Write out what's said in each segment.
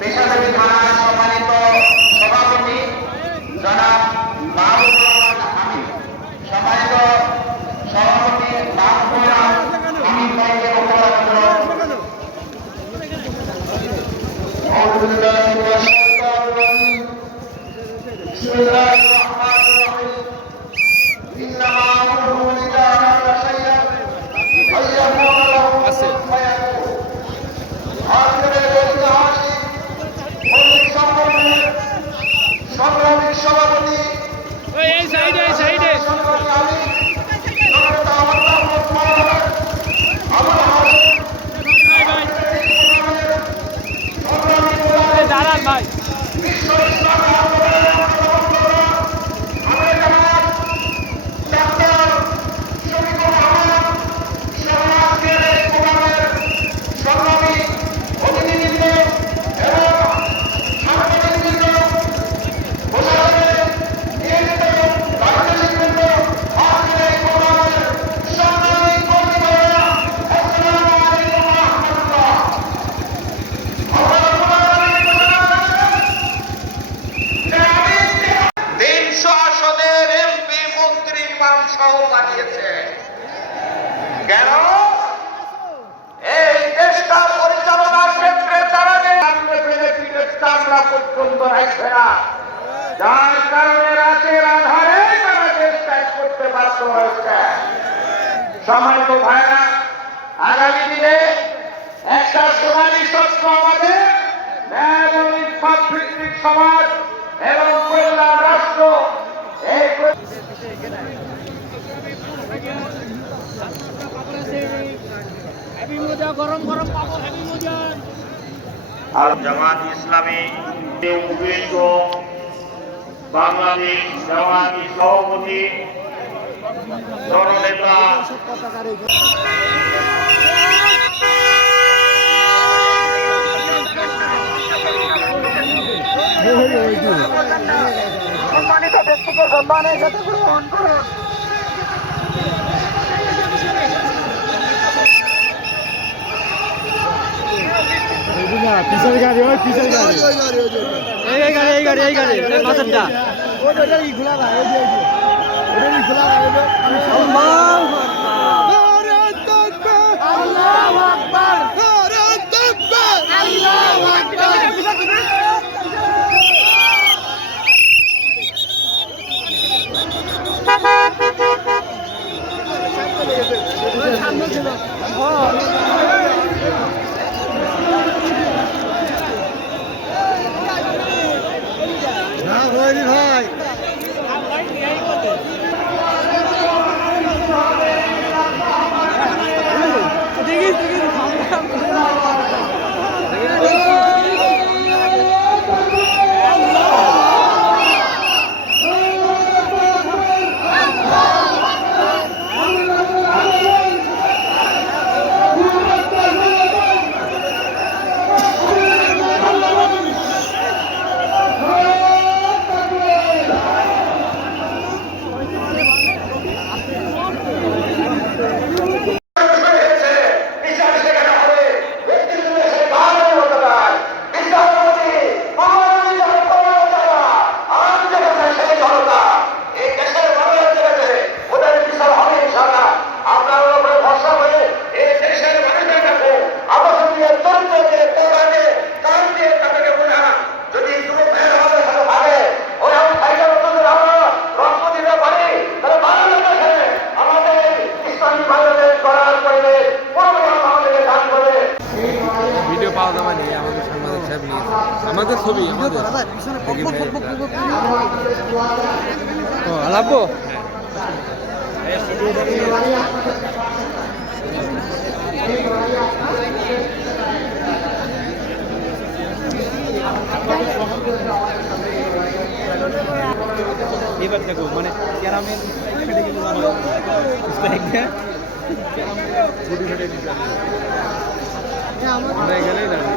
পেশাজীবী থানার সম্মানিত সভাপতি জনাব মাহবুবুর রহমান হামিদ, সম্মানিত সভাপতি মাহবুবুর হামিদ ভাইকে বক্তব্য রাখবেন। কেন এই দেশটা পরিচালনার ক্ষেত্রে তারা চামড়া পর্যন্ত রাখছে না, যার কারণে রাতের আধারে তারা দেশ ত্যাগ করতে বাধ্য হয়েছে। সম্মানিত ভাইরা, আগামী দিনে একটা সোনালী স্বপ্ন আমাদের ন্যায় এবং ইনসাফ ভিত্তিক সমাজ এবং কল্যাণ রাষ্ট্র। এই জামাত ইসলামী বাংলাদেশ জামাতি সভাপতি জননেতা সম্মানিত ব্যক্তিকে সম্মানের সাথে গ্রহণ করুন। পিছের গাড়ি, ওই পিছের গাড়ি, এই গাড়ি, এই গাড়ি, এই গাড়ি, মাথাটা ওই খোলা না, ওই খোলা না, আল্লাহু আকবার, আল্লাহু আকবার। সামনে ছিল ভাই আমাদের ছবি আমাদের লাগবো এবার দেখো মানে ক্যারামেল ফেটে গেল আমার গেলেই দাঁড়িয়ে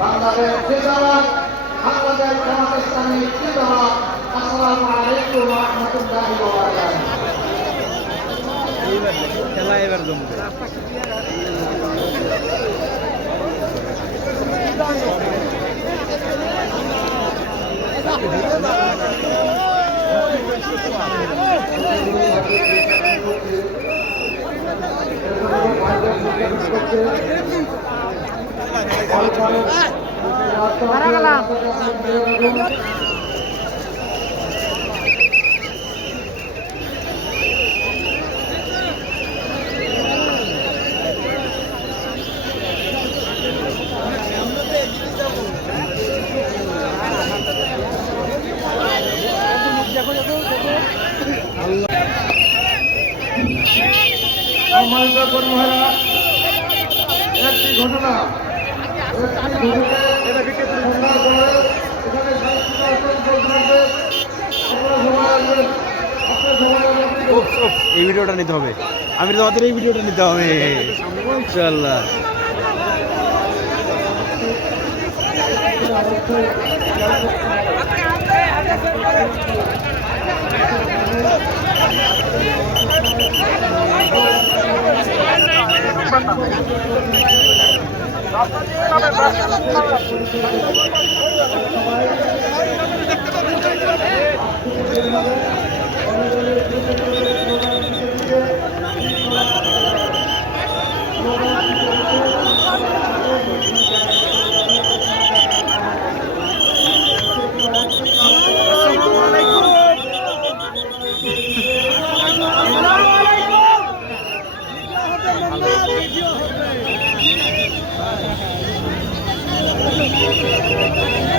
বাংলাদেশ জিন্দাবাদ, বাংলাদেশ জামাত ইসলামী জিন্দাবাদ। আসসালামু আলাইকুম ওয়া রাহমাতুল্লাহি ওয়া বারাকাতুহু। খেলা এবার জমবে। সম্মানিত কর্মীরা, একটি ঘটনা এই ভিডিওটা নিতে হবে, আমি তোমাদের এই ভিডিওটা নিতে হবে ইনশাআল্লাহ।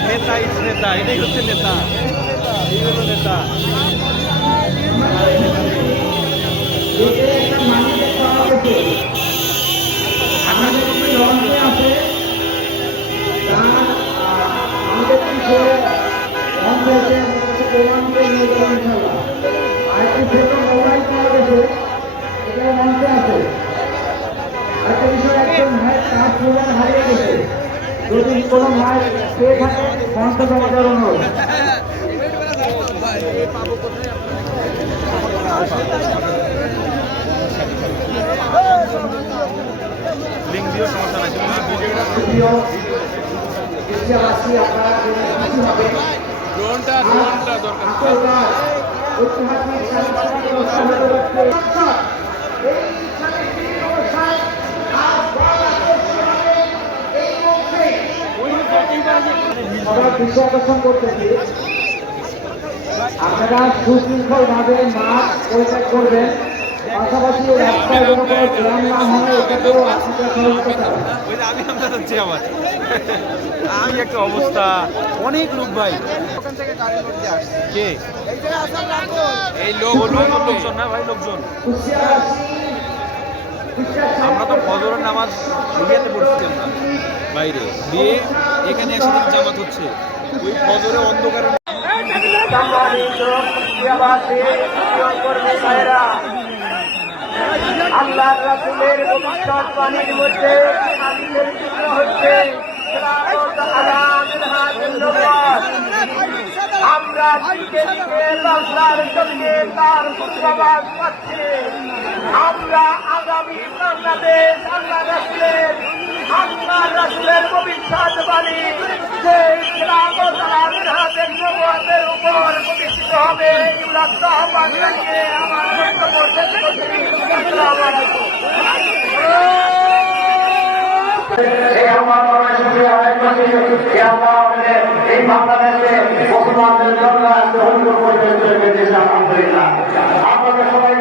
নেতা ইস নেতা, এটাই হচ্ছে নেতা, এই হলো নেতা। যদি কোনো মায়ের পেয়ে থাকে মঞ্চে জমাদের অনুরোধ। লিঙ্ক দিও, সমস্যা নাই। ড্রোনটা দরকার। দৃশ্য আকর্ষণ করতেছি, আপনারা সুশৃঙ্খল ভাবে মাঠ পরিত্যাগ করবেন, পাশাপাশি রাস্তায় যেন কোনো জ্যাম না হয় এটাকেও আপনাদের সহযোগিতা করবেন। আমি আমরা যাচ্ছি আবার, আমি একটা অবস্থা, অনেক লোক ভাই। কে এই লোকজন না ভাই, লোকজন। আমরা তো ফজরের নামাজ ইয়েতে পড়ছি আমরা বাইরে দিয়ে, এখানে একসাথে জামাত হচ্ছে ওই ফজরে অন্ধকারে। আল্লাহ রাসূলের ভবিষ্যৎ বাণীর মধ্যে হাদিসের চিত্র হচ্ছে আমরা দিকে দিকে বাংলার জন্যে তার সুপ্রভাত পাচ্ছি। আমরা আগামী বাংলাদেশ আল্লাহ রাসূলের ভবিষ্যৎ বাণী যে ইসলামের হাতের নবুয়তের উপর প্রতিষ্ঠিত হবে, এগুলা তো আহ্বান জানিয়ে আমার বক্তব্য শেষ করছি। আসসালামু আলাইকুম। এই বাংলাদেশে মুসলমানদের জন্য আলহামদুলিল্লাহ আপনাদের সবাই